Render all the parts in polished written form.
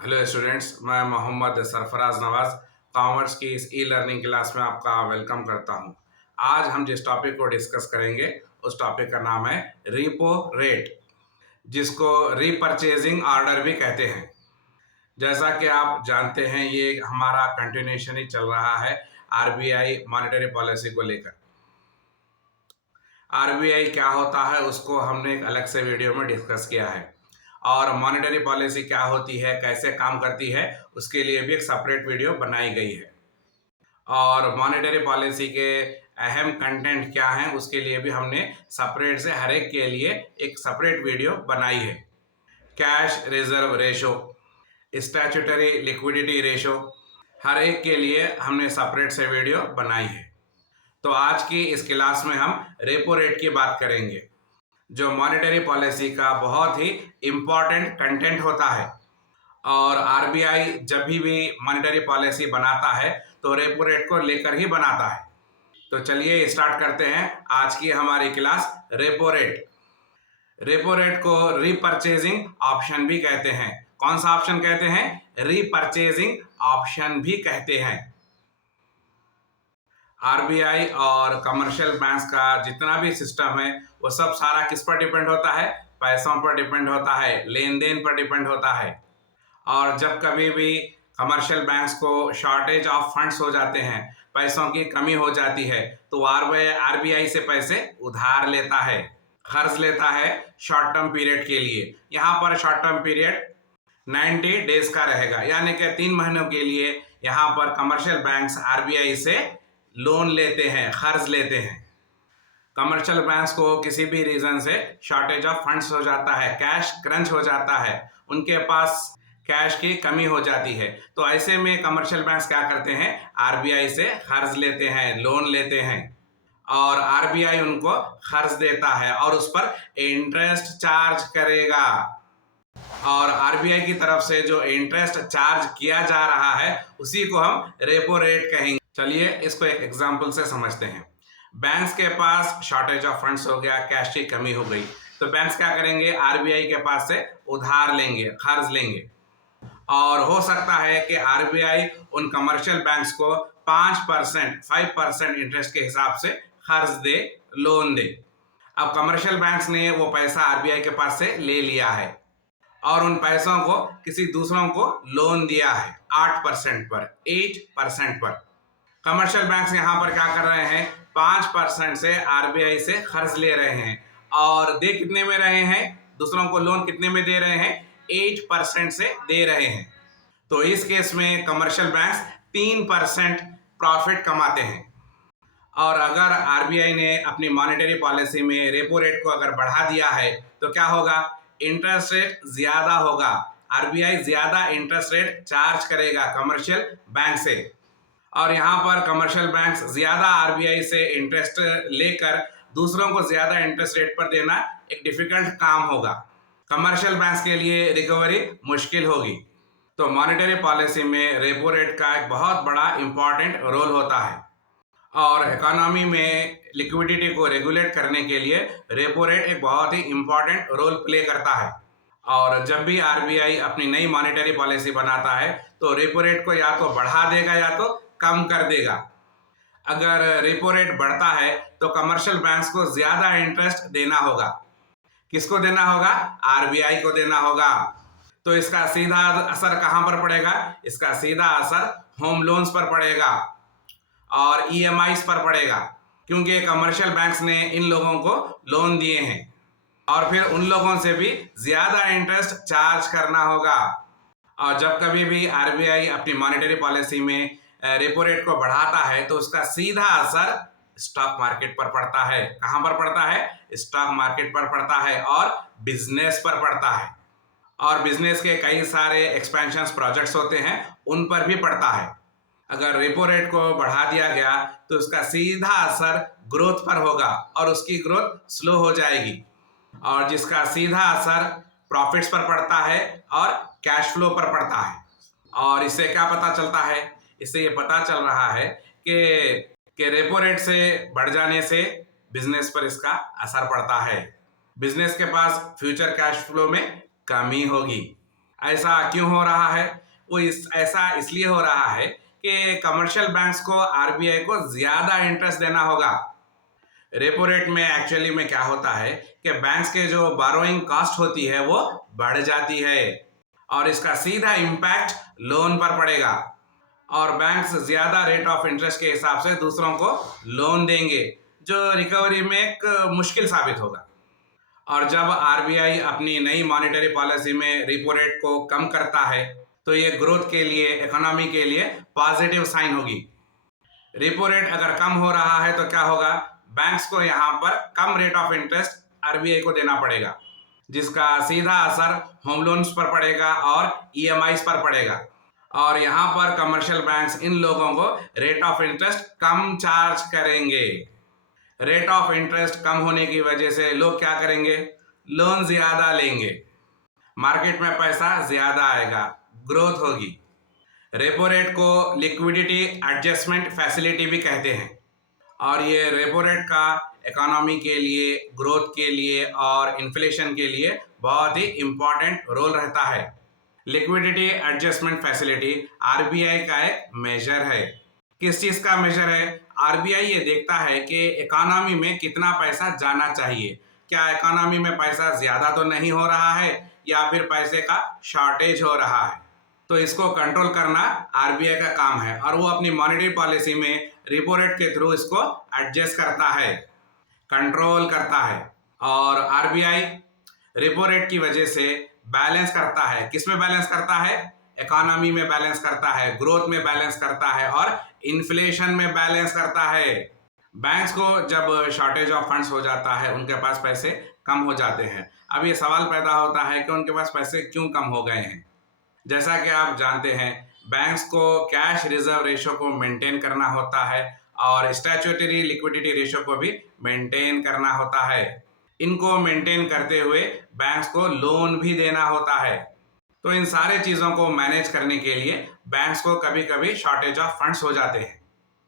Hello students, मैं Mohammad Sarfaraz Nawaz commerce की इस ई लर्निंग क्लास में आपका वेलकम करता हूं। आज हम जिस टॉपिक को डिस्कस करेंगे उस टॉपिक का नाम है रीपो रेट, जिसको रीपरचेजिंग ऑर्डर भी कहते हैं। जैसा कि आप जानते हैं, ये हमारा कंटिन्यूएशन ही चल रहा है आरबीआई मॉनेटरी पॉलिसी को लेकर। आरबीआई क्या होता है उसको हमने एक अलग से वीडियो में डिस्कस किया है, और मॉनेटरी पॉलिसी क्या होती है, कैसे काम करती है, उसके लिए भी एक सेपरेट वीडियो बनाई गई है। और मॉनेटरी पॉलिसी के अहम कंटेंट क्या हैं उसके लिए भी हमने सेपरेट से हर एक के लिए एक सेपरेट वीडियो बनाई है। Cash reserve ratio, statutory liquidity ratio, हर एक के लिए हमने सेपरेट से वीडियो बनाई है। तो आज की इस क्लास में हम रेपो रेट की बात करेंगे, जो मॉनेटरी पॉलिसी का बहुत ही इम्पॉर्टेंट कंटेंट होता है। और आरबीआई जब भी मॉनेटरी पॉलिसी बनाता है तो रेपो रेट को लेकर ही बनाता है। तो चलिए स्टार्ट करते हैं आज की हमारी class. Repo rate, repo rate को रीपरचेजिंग ऑप्शन भी कहते हैं। कौन सा ऑप्शन कहते हैं? रीपरचेजिंग ऑप्शन भी कहते हैं। आरबीआई और कमर्शियल बैंक्स का जितना भी सिस्टम है वो सब सारा किस पर डिपेंड होता है? पैसों पर डिपेंड होता है, लेन देन पर डिपेंड होता है। और जब कभी भी कमर्शियल बैंक्स को शॉर्टेज ऑफ फंड्स हो जाते हैं, पैसों की कमी हो जाती है, तो आरबीआई से पैसे उधार लेता है, कर्ज लेता है शॉर्ट टर्म पीरियड के लिए। यहाँ पर शॉर्ट टर्म पीरियड 90 डेज का रहेगा, यानी कि 3 महीनों के लिए यहाँ पर कमर्शियल बैंक्स आरबीआई से लोन लेते हैं, कर्ज लेते हैं। कमर्शियल बैंक्स को किसी भी रीजन से शॉर्टेज ऑफ फंड्स हो जाता है, कैश क्रंच हो जाता है, उनके पास कैश की कमी हो जाती है, तो ऐसे में कमर्शियल बैंक्स क्या करते हैं? आरबीआई से कर्ज लेते हैं, लोन लेते हैं, और आरबीआई उनको कर्ज देता है और उस पर इंटरेस्ट चार्ज करेगा। और आरबीआई की तरफ से जो इंटरेस्ट चार्ज किया जा रहा है उसी को हम रेपो रेट कहेंगे। चलिए इसको एक एग्जांपल से समझते हैं। बैंक्स के पास शॉर्टेज ऑफ फंड्स हो गया, कैश की कमी हो गई, तो बैंक्स क्या करेंगे? आरबीआई के पास से उधार लेंगे, कर्ज लेंगे, और हो सकता है कि आरबीआई उन कमर्शियल बैंक्स को 5% इंटरेस्ट के हिसाब से कर्ज दे, लोन दे। अब कमर्शियल बैंक्स ने वो पैसा आरबीआई के पास से ले लिया है और उन पैसों को किसी दूसरों को लोन दिया है 8% पर। कमर्शियल बैंक्स यहाँ पर क्या कर रहे हैं? 5% से आरबीआई से कर्ज ले रहे हैं, और दे कितने में रहे हैं? दूसरों को लोन कितने में दे रहे हैं? 8% से दे रहे हैं। तो इस केस में कमर्शियल बैंक्स 3% प्रॉफिट कमाते हैं। और अगर आरबीआई ने अपनी मॉनेटरी पॉलिसी में रेपो रेट को अगर बढ़ा दिया है तो क्या होगा? इंटरेस्ट रेट ज्यादा होगा, आरबीआई ज्यादा इंटरेस्ट रेट चार्ज करेगा कमर्शियल बैंक से, और यहाँ पर कमर्शियल बैंक्स ज्यादा आरबीआई से इंटरेस्ट लेकर दूसरों को ज्यादा इंटरेस्ट रेट पर देना एक डिफिकल्ट काम होगा। कमर्शियल बैंक्स के लिए रिकवरी मुश्किल होगी। तो मॉनेटरी पॉलिसी में रेपो रेट का एक बहुत बड़ा इंपॉर्टेंट रोल होता है, और इकोनॉमी में लिक्विडिटी को रेगुलेट करने के लिए रेपो रेट एक बहुत ही इंपॉर्टेंट रोल प्ले करता है। और जब भी आरबीआई अपनी नई मॉनेटरी पॉलिसी बनाता है तो रेपो रेट को या तो बढ़ा देगा या तो कम कर देगा। अगर रेपो रेट बढ़ता है तो कमर्शियल बैंक्स को ज्यादा इंटरेस्ट देना होगा। किसको देना होगा? आरबीआई को देना होगा। तो इसका सीधा असर कहां पर पड़ेगा? इसका सीधा असर होम लोन्स पर पड़ेगा और ईएमआईस पर पड़ेगा, क्योंकि कमर्शियल बैंक्स ने इन लोगों को लोन दिए हैं और फिर उन लोगों से भी ज्यादा इंटरेस्ट चार्ज करना होगा। और जब कभी भी आरबीआई अपनी मॉनेटरी पॉलिसी में रेपो रेट को बढ़ाता है तो उसका सीधा असर स्टॉक मार्केट पर पड़ता है। कहां पर पड़ता है? स्टॉक मार्केट पर पड़ता है और बिजनेस पर पड़ता है, और बिजनेस के कई सारे एक्सपेंशन प्रोजेक्ट्स होते हैं उन पर भी पड़ता है। अगर रेपो रेट को बढ़ा दिया गया तो उसका सीधा असर ग्रोथ पर होगा और उसकी ग्रोथ स्लो हो जाएगी, और जिसका सीधा असर प्रॉफिट्स पर पड़ता है और कैश फ्लो पर पड़ता है। और इससे क्या पता चलता है? इससे ये पता चल रहा है कि रेपो रेट से बढ़ जाने से बिजनेस पर इसका असर पड़ता है। बिजनेस के पास फ्यूचर कैश फ्लो में कमी होगी। ऐसा क्यों हो रहा है? ऐसा इसलिए हो रहा है कि कमर्शियल बैंक्स को आरबीआई को ज्यादा इंटरेस्ट देना होगा। रेपो रेट में एक्चुअली में क्या होता है कि बैंक्स के जो बारोइंग कॉस्ट होती है वो बढ़ जाती है और इसका सीधा इम्पैक्ट लोन पर पड़ेगा और बैंक्स ज्यादा रेट ऑफ इंटरेस्ट के हिसाब से दूसरों को लोन देंगे जो रिकवरी में एक मुश्किल साबित होगा। और जब आरबीआई अपनी नई मॉनेटरी पॉलिसी में रेपो रेट को कम करता है तो ये ग्रोथ के लिए, इकोनॉमी के लिए पॉजिटिव साइन होगी। रेपो रेट अगर कम हो रहा है तो क्या होगा? बैंक्स को यहाँ पर कम रेट ऑफ इंटरेस्ट आरबीआई को देना पड़ेगा जिसका सीधा असर होम लोन्स पर पड़ेगा और ईएमआईस पर पड़ेगा। और यहाँ पर कमर्शियल बैंक्स इन लोगों को rate of interest come charge करेंगे। रेट ऑफ इंटरेस्ट कम होने की वजह से लोग क्या करेंगे? लोन ज्यादा लेंगे, मार्केट में पैसा ज्यादा आएगा, ग्रोथ होगी। रेपो रेट को लिक्विडिटी एडजस्टमेंट फैसिलिटी भी कहते हैं और ये रेपो रेट का इकोनॉमी के लिए, ग्रोथ के लिए और इन्फ्लेशन के लिए बहुत ही इंपॉर्टेंट रोल रहता है। लिक्विडिटी एडजस्टमेंट फैसिलिटी आरबीआई का एक मेजर है। किस चीज का मेजर है? आरबीआई ये देखता है कि इकोनॉमी में कितना पैसा जाना चाहिए, क्या इकोनॉमी में पैसा ज्यादा तो नहीं हो रहा है या फिर पैसे का शॉर्टेज हो रहा है। तो इसको कंट्रोल करना आरबीआई का काम है और वो अपनी मॉनेटरी पॉलिसी में रेपो रेट के थ्रू इसको एडजस्ट करता है, कंट्रोल करता है। और आरबीआई रेपो रेट की वजह से बैलेंस करता है। किस में बैलेंस करता है? इकोनॉमी में बैलेंस करता है, ग्रोथ में बैलेंस करता है और इन्फ्लेशन में बैलेंस करता है। बैंक्स को जब शॉर्टेज ऑफ फंड्स हो जाता है, उनके पास पैसे कम हो जाते हैं। अब ये सवाल पैदा होता है कि उनके पास पैसे क्यों कम हो गए हैं। जैसा कि आप जानते हैं, बैंक्स को कैश रिजर्व रेशो को मेंटेन करना होता है और स्टैट्यूटरी लिक्विडिटी रेशो को भी मेंटेन करना होता है। इनको मेंटेन करते हुए बैंक्स को लोन भी देना होता है। तो इन सारे चीज़ों को मैनेज करने के लिए बैंक्स को कभी कभी शॉर्टेज ऑफ फंड्स हो जाते हैं।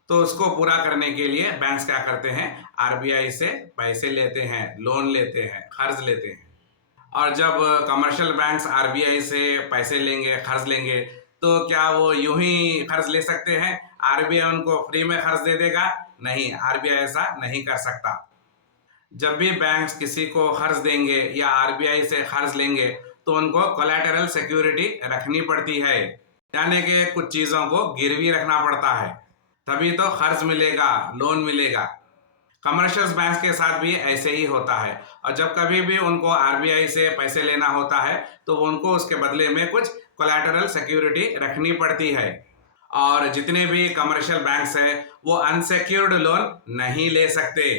तो उसको पूरा करने के लिए बैंक्स क्या करते हैं? आरबीआई से पैसे लेते हैं, लोन लेते हैं, कर्ज लेते हैं। और जब कमर्शियल बैंक्स आरबीआई से पैसे लेंगे, कर्ज लेंगे, तो क्या वो यूं ही कर्ज ले सकते हैं? आरबीआई उनको फ्री में कर्ज दे देगा? नहीं, आरबीआई ऐसा नहीं कर सकता। जब भी बैंक्स किसी को कर्ज देंगे या आरबीआई से कर्ज लेंगे तो उनको कोलैटरल सिक्योरिटी रखनी पड़ती है, यानी कि कुछ चीज़ों को गिरवी रखना पड़ता है, तभी तो कर्ज मिलेगा, लोन मिलेगा। कमर्शियल बैंक्स के साथ भी ऐसे ही होता है और जब कभी भी उनको आरबीआई से पैसे लेना होता है तो उनको उसके बदले में कुछ कोलैटरल सिक्योरिटी रखनी पड़ती है। और जितने भी कमर्शियल बैंक्स हैं वो अनसिक्योर्ड लोन नहीं ले सकते।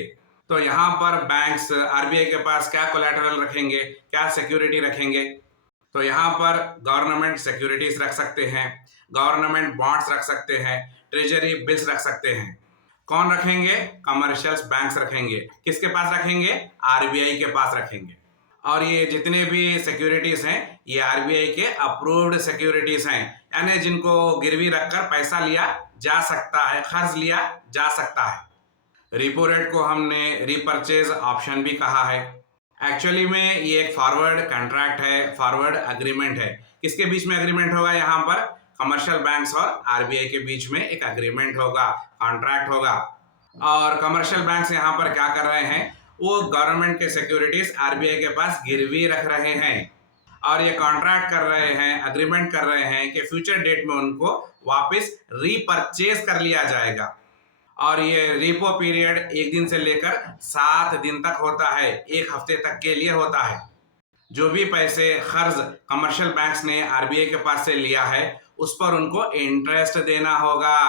तो यहाँ पर बैंक्स आरबीआई के पास क्या कोलैटरल रखेंगे, क्या सिक्योरिटी रखेंगे? तो यहाँ पर गवर्नमेंट सिक्योरिटीज रख सकते हैं, गवर्नमेंट बॉन्ड्स रख सकते हैं, ट्रेजरी बिल्स रख सकते हैं। कौन रखेंगे? कमर्शियल बैंक्स रखेंगे। किसके पास रखेंगे? आरबीआई के पास रखेंगे। और ये जितने भी सिक्योरिटीज हैं ये आरबीआई के अप्रूव्ड सिक्योरिटीज हैं, यानी जिनको गिरवी रखकर पैसा लिया जा सकता है, कर्ज लिया जा सकता है। रेपो रेट को हमने रीपर्चेज ऑप्शन भी कहा है। एक्चुअली में ये एक फॉरवर्ड कॉन्ट्रैक्ट है, फॉरवर्ड एग्रीमेंट है। किसके बीच में एग्रीमेंट होगा? यहाँ पर कमर्शियल बैंक्स और आरबीआई के बीच में एक एग्रीमेंट होगा, कॉन्ट्रैक्ट होगा। और कमर्शियल बैंक्स यहाँ पर क्या कर रहे हैं? वो गवर्नमेंट के सिक्योरिटीज आरबीआई के पास गिरवी रख रहे हैं और ये कॉन्ट्रैक्ट कर रहे हैं, एग्रीमेंट कर रहे हैं कि फ्यूचर डेट में उनको वापस रीपर्चेज कर लिया जाएगा। और ये रेपो पीरियड 1 दिन से लेकर 7 दिन तक होता है, 1 हफ्ते तक के लिए होता है। जो भी पैसे कर्ज कमर्शियल बैंक्स ने आरबीआई के पास से लिया है उस पर उनको इंटरेस्ट देना होगा।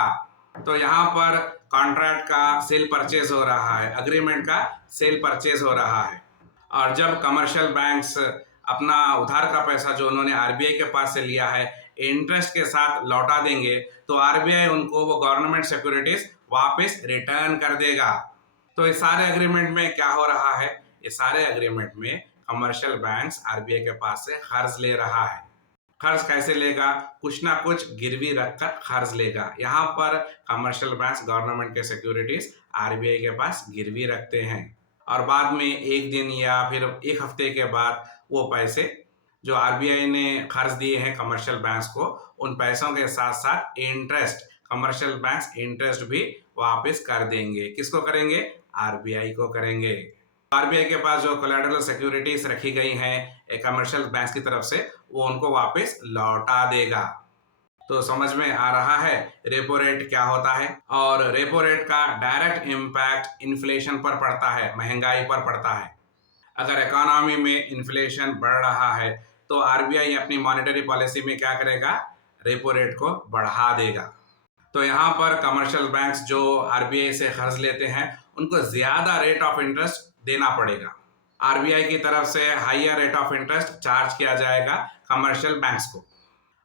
तो यहाँ पर कॉन्ट्रैक्ट का सेल परचेज हो रहा है, एग्रीमेंट का सेल परचेज हो रहा है। और जब कमर्शियल बैंक्स अपना उधार का पैसा जो उन्होंने आरबीआई के पास से लिया है इंटरेस्ट के साथ लौटा देंगे तो आरबीआई उनको वो गवर्नमेंट सिक्योरिटीज वापस रिटर्न कर देगा। तो इस सारे एग्रीमेंट में क्या हो रहा है? ये सारे एग्रीमेंट में कमर्शियल बैंक्स आरबीआई के पास से कर्ज ले रहा है। कर्ज कैसे लेगा? कुछ ना कुछ गिरवी रखकर कर्ज लेगा। यहाँ पर कमर्शियल बैंक्स गवर्नमेंट के सिक्योरिटीज आरबीआई के पास गिरवी रखते हैं और बाद में 1 दिन या फिर 1 हफ्ते के बाद वो पैसे जो आरबीआई ने कर्ज दिए हैं कमर्शियल बैंक्स को, उन पैसों के साथ साथ इंटरेस्ट कमर्शियल बैंक्स इंटरेस्ट भी वापस कर देंगे। किसको करेंगे? आरबीआई को करेंगे। आरबीआई के पास जो कोलैटरल सिक्योरिटीज रखी गई हैं कमर्शियल बैंक्स की तरफ से, वो उनको वापस लौटा देगा। तो समझ में आ रहा है रेपो रेट क्या होता है। और रेपो रेट का डायरेक्ट इम्पैक्ट इन्फ्लेशन पर पड़ता है, महंगाई पर पड़ता है। अगर इकोनॉमी में इन्फ्लेशन बढ़ रहा है तो आरबीआई अपनी मॉनेटरी पॉलिसी में क्या करेगा? रेपो रेट को बढ़ा देगा। तो यहाँ पर कमर्शियल बैंक्स जो आरबीआई से कर्ज लेते हैं उनको ज्यादा रेट ऑफ इंटरेस्ट देना पड़ेगा। आरबीआई की तरफ से higher rate of interest charge किया जाएगा कमर्शियल बैंक्स को।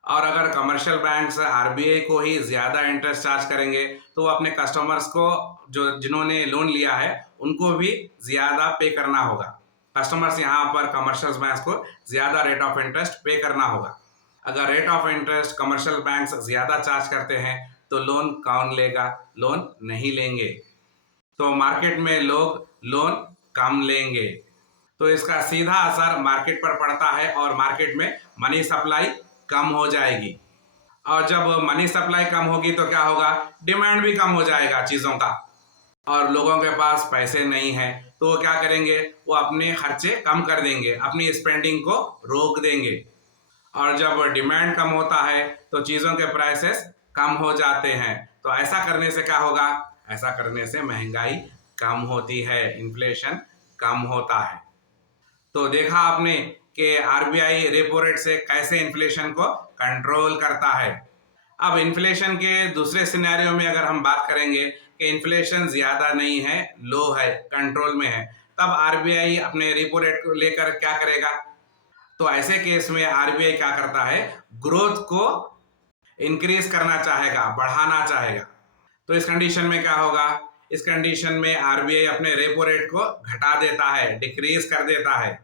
और अगर कमर्शियल बैंक्स आरबीआई को ही ज्यादा इंटरेस्ट चार्ज करेंगे तो वो अपने कस्टमर्स को जो जिन्होंने लोन लिया है उनको भी ज्यादा पे करना होगा। कस्टमर्स यहाँ पर कमर्शियल बैंक्स को ज्यादा रेट ऑफ इंटरेस्ट पे करना होगा। अगर rate of interest commercial banks ज्यादा चार्ज करते हैं तो लोन कौन लेगा? लोन नहीं लेंगे। तो मार्केट में लोग लोन कम लेंगे। तो इसका सीधा असर मार्केट पर पड़ता है और मार्केट में मनी सप्लाई कम हो जाएगी। और जब मनी सप्लाई कम होगी तो क्या होगा? डिमांड भी कम हो जाएगा चीज़ों का, और लोगों के पास पैसे नहीं है तो वो क्या करेंगे? वो अपने खर्चे कम कर देंगे, अपनी स्पेंडिंग को रोक देंगे। और जब डिमांड कम होता है तो चीज़ों के प्राइसेस कम हो जाते हैं। तो ऐसा करने से क्या होगा? ऐसा करने से महंगाई कम होती है, इन्फ्लेशन कम होता है। तो देखा आपने कि आरबीआई रेपो रेट से कैसे इन्फ्लेशन को कंट्रोल करता है। अब इन्फ्लेशन के दूसरे सिनेरियो में अगर हम बात करेंगे कि इन्फ्लेशन ज़्यादा नहीं है, लो है, कंट्रोल में है, तब आरबीआई अपने रेपो रेट को लेकर क्या करेगा? तो ऐसे केस में आरबीआई क्या करता है? ग्रोथ को इंक्रीज करना चाहेगा, बढ़ाना चाहेगा। तो इस कंडीशन में क्या होगा? इस कंडीशन में आरबीआई अपने रेपो रेट को घटा देता है, डिक्रीज कर देता है,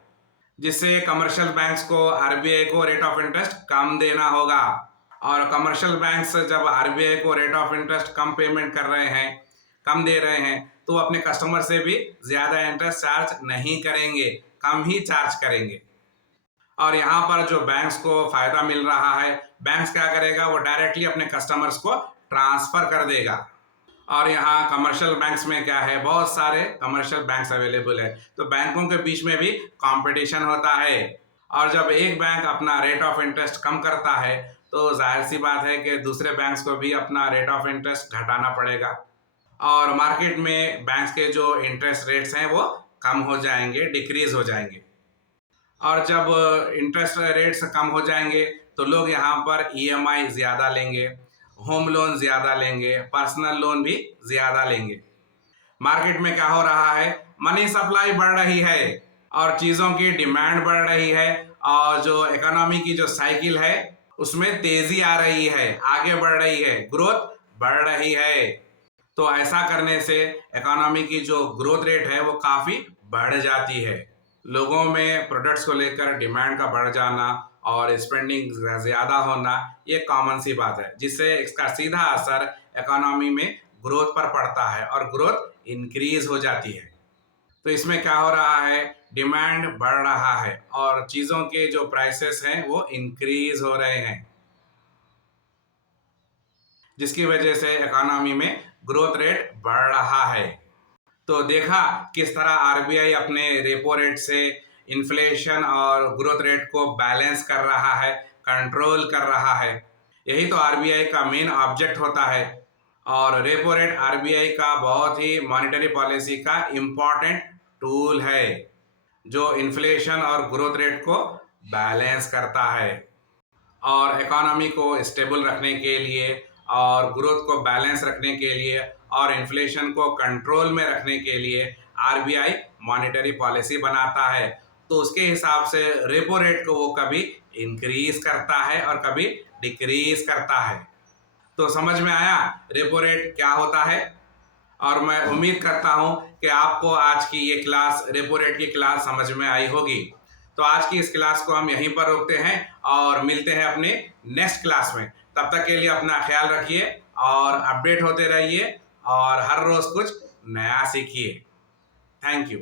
जिससे कमर्शियल बैंक्स को आरबीआई को रेट ऑफ इंटरेस्ट कम देना होगा। और कमर्शियल बैंक्स जब आरबीआई को rate of interest come payment कर रहे हैं, कम दे रहे हैं, तो अपने कस्टमर से भी ज़्यादा इंटरेस्ट चार्ज नहीं करेंगे, कम ही चार्ज करेंगे। और यहाँ पर जो बैंक्स को फायदा मिल रहा है, बैंक्स क्या करेगा? वो डायरेक्टली अपने कस्टमर्स को ट्रांसफर कर देगा। और यहाँ कमर्शियल बैंक्स में क्या है? बहुत सारे कमर्शियल बैंक्स अवेलेबल है, तो बैंकों के बीच में भी कंपटीशन होता है। और जब एक बैंक अपना रेट ऑफ इंटरेस्ट कम करता है तो जाहिर सी बात है कि दूसरे बैंक्स को भी अपना रेट ऑफ इंटरेस्ट घटाना पड़ेगा, और मार्केट में बैंक्स के जो इंटरेस्ट रेट्स हैं वो कम हो जाएंगे, डिक्रीज हो जाएंगे। और जब इंटरेस्ट रेट्स कम हो जाएंगे तो लोग यहाँ पर ईएमआई ज़्यादा लेंगे, होम लोन ज़्यादा लेंगे, पर्सनल लोन भी ज़्यादा लेंगे। मार्केट में क्या हो रहा है? मनी सप्लाई बढ़ रही है और चीज़ों की डिमांड बढ़ रही है, और जो इकोनॉमी की जो साइकिल है उसमें तेज़ी आ रही है, आगे बढ़ रही है, ग्रोथ बढ़ रही है। तो ऐसा करने से इकोनॉमी की जो ग्रोथ रेट है वो काफ़ी बढ़ जाती है। लोगों में प्रोडक्ट्स को लेकर डिमांड का बढ़ जाना और स्पेंडिंग ज़्यादा होना ये कॉमन सी बात है, जिससे इसका सीधा असर इकोनॉमी में ग्रोथ पर पड़ता है और ग्रोथ इंक्रीज हो जाती है। तो इसमें क्या हो रहा है? डिमांड बढ़ रहा है और चीज़ों के जो प्राइसेस हैं वो इंक्रीज हो रहे हैं, जिसकी वजह से इकोनॉमी में ग्रोथ रेट बढ़ रहा है। तो देखा किस तरह आरबीआई अपने रेपो रेट से इन्फ्लेशन और ग्रोथ रेट को बैलेंस कर रहा है, कंट्रोल कर रहा है। यही तो आरबीआई का मेन ऑब्जेक्ट होता है। और रेपो रेट आरबीआई का बहुत ही मॉनेटरी पॉलिसी का इम्पॉर्टेंट टूल है, जो इन्फ्लेशन और ग्रोथ रेट को बैलेंस करता है। और इकोनॉमी को स्टेबल रखने के लिए और ग्रोथ को बैलेंस रखने के लिए और इन्फ्लेशन को कंट्रोल में रखने के लिए आरबीआई मॉनेटरी पॉलिसी बनाता है। तो उसके हिसाब से रेपो रेट को वो कभी इंक्रीज करता है और कभी डिक्रीज करता है। तो समझ में आया रेपो रेट क्या होता है। और मैं उम्मीद करता हूँ कि आपको आज की ये क्लास, रेपो रेट की क्लास समझ में आई होगी। तो आज की इस क्लास को हम यहीं पर रोकते हैं और मिलते हैं अपने नेक्स्ट क्लास में। तब तक के लिए अपना ख्याल रखिए और अपडेट होते रहिए और हर रोज़ कुछ नया सीखिए। Thank you.